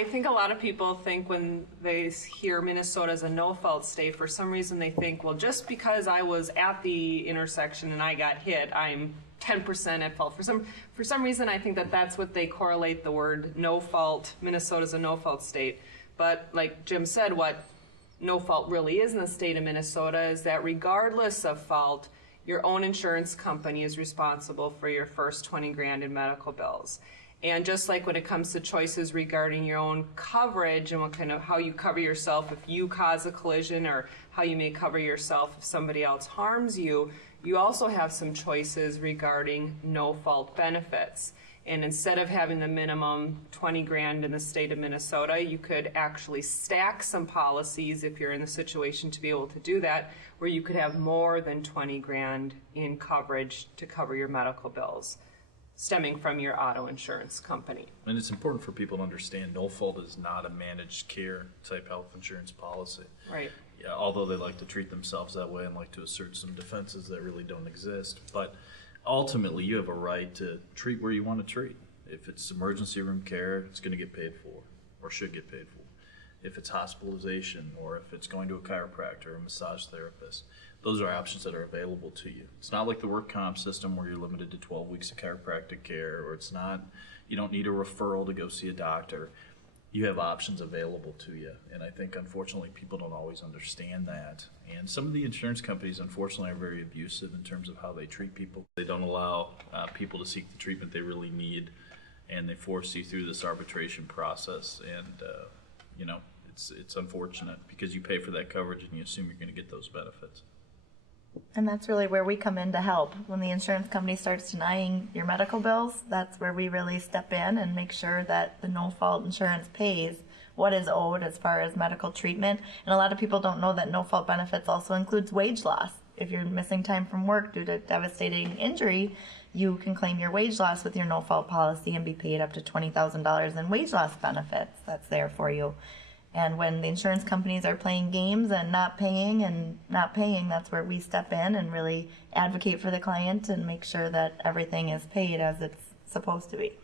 I think a lot of people think when they hear Minnesota as a no-fault state, for some reason they think, well, just because I was at the intersection and I got hit, I'm 10% at fault. For some reason, I think that that's what they correlate the word no-fault. Minnesota's a no-fault state. But like Jim said, what no-fault really is in the state of Minnesota is that regardless of fault, your own insurance company is responsible for your first 20 grand in medical bills. And just like when it comes to choices regarding your own coverage and what kind of how you cover yourself if you cause a collision, or how you may cover yourself if somebody else harms you, you also have some choices regarding no-fault benefits. And instead of having the minimum 20 grand in the state of Minnesota, you could actually stack some policies if you're in the situation to be able to do that, where you could have more than 20 grand in coverage to cover your medical bills stemming from your auto insurance company. And it's important for people to understand no fault is not a managed care type health insurance policy. Right. Yeah, although they like to treat themselves that way and like to assert some defenses that really don't exist. But ultimately, you have a right to treat where you want to treat. If it's emergency room care, it's going to get paid for, or should get paid for. If it's hospitalization, or if it's going to a chiropractor or a massage therapist, those are options that are available to you. It's not like the work comp system where you're limited to 12 weeks of chiropractic care, or it's not, you don't need a referral to go see a doctor. You have options available to you. And I think, unfortunately, people don't always understand that. And some of the insurance companies, unfortunately, are very abusive in terms of how they treat people. They don't allow people to seek the treatment they really need, and they force you through this arbitration process. And, it's unfortunate because you pay for that coverage and you assume you're going to get those benefits. And that's really where we come in to help. When the insurance company starts denying your medical bills, that's where we really step in and make sure that the no-fault insurance pays what is owed as far as medical treatment. And a lot of people don't know that no-fault benefits also includes wage loss. If you're missing time from work due to devastating injury, you can claim your wage loss with your no-fault policy and be paid up to $20,000 in wage loss benefits. That's there for you. And when the insurance companies are playing games and not paying, that's where we step in and really advocate for the client and make sure that everything is paid as it's supposed to be.